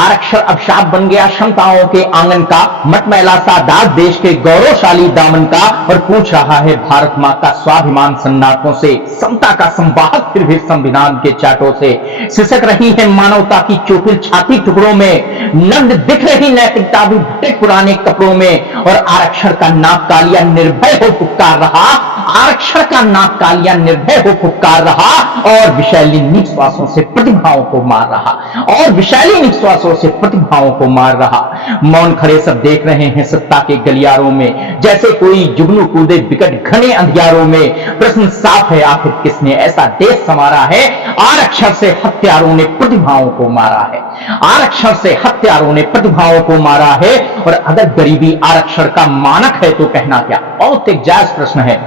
आरक्षण अब शाप बन गया क्षमताओं के आंगन का, मटमैला सा दाग देश के गौरवशाली दामन का, और पूछ रहा है भारत मां का स्वाभिमान सन्नाटों से, समता का संवाहक फिर भी संविधान के चाटों से। सिसक रही है मानवता की चोटिल छाती टुकड़ों में, नग्न दिख रही नैतिकता भी भटे पुराने कपड़ों में, और आरक्षण का नाक कालिया निर्भय हो फुफकार रहा, आरक्षण का नाक कालिया निर्भय हो फुफकार रहा, और विषैली निश्वासों से प्रतिभाओं को मार रहा, और विषैली निश्वासों से प्रतिभाओं को मार रहा। मौन खड़े सब देख रहे हैं सत्ता के गलियारों में, जैसे कोई जुगनू कूदे विकट घने अंधियारों में। प्रश्न साफ है, आखिर किसने ऐसा देश संवारा है? आरक्षण से हत्यारों ने प्रतिभाओं को मारा है, आरक्षण से हत्यारों ने प्रतिभाओं को मारा है। और अगर गरीबी आरक्षण का मानक है तो कहना क्या? बहुत एक जायज प्रश्न है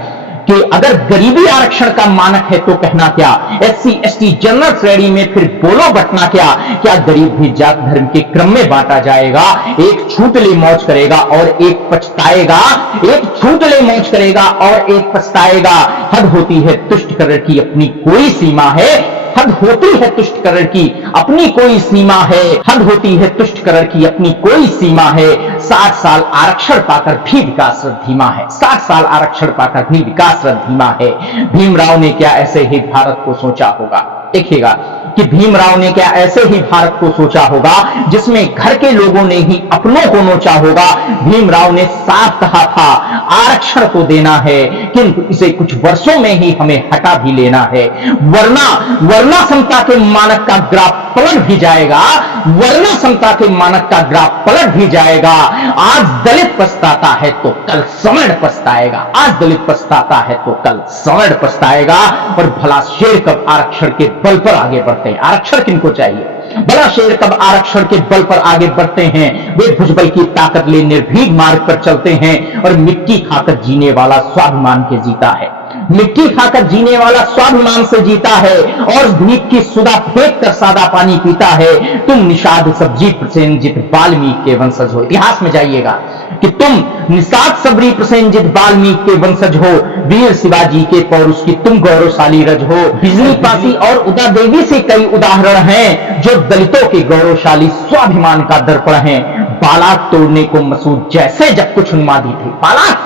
कि अगर गरीबी आरक्षण का मानक है तो कहना क्या? एससी एसटी जनरल श्रेणी में फिर बोलो बटना क्या? क्या गरीब भी जात धर्म के क्रम में बांटा जाएगा? एक छूट ले मौज करेगा और एक पछताएगा, एक छूट ले मौज करेगा और एक पछताएगा। हद होती है तुष्टिकरण की अपनी कोई सीमा है, हद होती है तुष्टिकरण की अपनी कोई सीमा है, हद होती है तुष्टिकरण की अपनी कोई सीमा है। 60 साल आरक्षण पाकर भी विकास धीमा है, 60 साल आरक्षण पाकर भी विकास धीमा है। भीमराव ने क्या ऐसे ही भारत को सोचा होगा? देखिएगा कि भीमराव ने क्या ऐसे ही भारत को सोचा होगा जिसमें घर के लोगों ने ही अपनों को नोचा होगा। भीमराव ने साफ कहा था आरक्षण तो देना है, किंतु इसे कुछ वर्षों में ही हमें हटा भी लेना है, वरना समता के मानक का ग्राफ पलट भी जाएगा, वरना समता के मानक का ग्राफ पलट भी जाएगा। आज दलित पछताता है तो कल सवर्ण पछताएगा, आज दलित पछताता है तो कल सवर्ण पछताएगा। और भला शेर कब आरक्षण के बल पर आगे बढ़ते हैं? आरक्षण किनको चाहिए? भला शेर कब आरक्षण के बल पर आगे बढ़ते हैं? वे भुजबल की ताकत ले निर्भीक मार्ग पर चलते हैं, और मिट्टी खाकर जीने वाला स्वाभिमान के जीता है, मिट्टी खाकर जीने वाला स्वाभिमान से जीता है, और भीख की सुधा फेंक कर सादा पानी पीता है। तुम निषाद सब्जी प्रसेनजित वाल्मीकि के वंशज हो। इतिहास में जाइएगा कि तुम निषाद सबरी प्रसेनजित वाल्मीकि के वंशज हो, वीर शिवाजी के पौरुष की तुम गौरवशाली रज हो। बिजली पासी और उदा देवी से कई उदाहरण हैं जो दलितों के गौरवशाली स्वाभिमान का दर्पण है। बालात तोड़ने को मसूद जैसे जब कुछ उन्मादी थे, बालात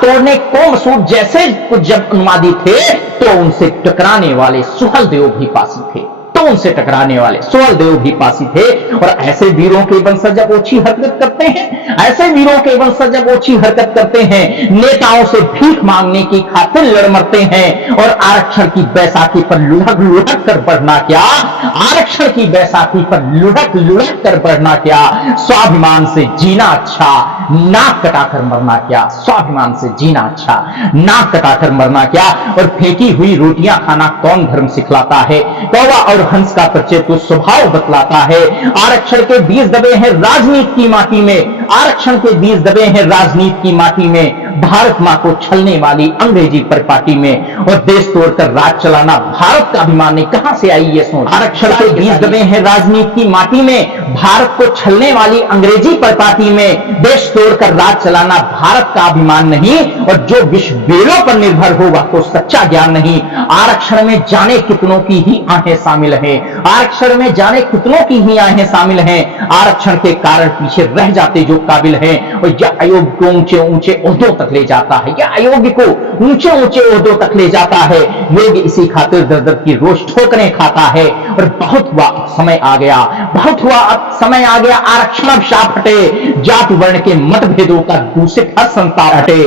तोड़ने को मसूद जैसे कुछ जब उन्मादी थे, तो उनसे टकराने वाले सुहलदेव भी पासी थे, उनसे टकराने वाले सुहलदेव भी पासी थे। और ऐसे वीरों के वंशज जब ओछी हरकत करते हैं, ऐसे वीरों के वंशज जब ओछी हरकत करते हैं, नेताओं से भीख मांगने की खातिर लड़ मरते हैं। और आरक्षण की बैसाखी पर लुढ़क लुढ़क कर बढ़ना क्या? आरक्षण की बैसाखी पर लुढ़क लुढ़क कर बढ़ना क्या? स्वाभिमान से जीना अच्छा, नाक कटाकर मरना क्या? स्वाभिमान से जीना अच्छा, नाक कटाकर मरना क्या? और फेंकी हुई रोटियां खाना कौन धर्म सिखलाता है? कौवा और हंस का परिचय तो स्वभाव बतलाता है। आरक्षण के बीज दबे हैं राजनीति की माटी में, आरक्षण के बीज दबे हैं राजनीति की माटी में। भारत मां को छलने वाली अंग्रेजी परिपाटी में, और देश तोड़कर राज चलाना भारत का अभिमान नहीं। कहां से आई ये सोच? आरक्षण के बीज दबे हैं राजनीति की माटी में, भारत को छलने वाली अंग्रेजी परिपाटी में, देश तोड़कर राज चलाना भारत का अभिमान नहीं। और जो विश्व बेलों पर निर्भर हो वह तो सच्चा ज्ञान नहीं। आरक्षण में जाने कितनों की ही आहें शामिल है, आरक्षण में जाने कितनों की ही आहें शामिल हैं। आरक्षण के कारण पीछे रह जाते जो काबिल हैं, और यह अयोग्य को ऊंचे ऊंचे ओहदों तक ले जाता है, यह अयोग्य को ऊंचे ऊंचे ओहदों तक ले जाता है। योग्य इसी खातिर दर दर की रोज ठोकरें खाता है। और बहुत हुआ समय आ गया, बहुत हुआ अब समय आ गया, आरक्षण अब शाप हटे, जाति वर्ण के मतभेदों का दूषित असंता हटे।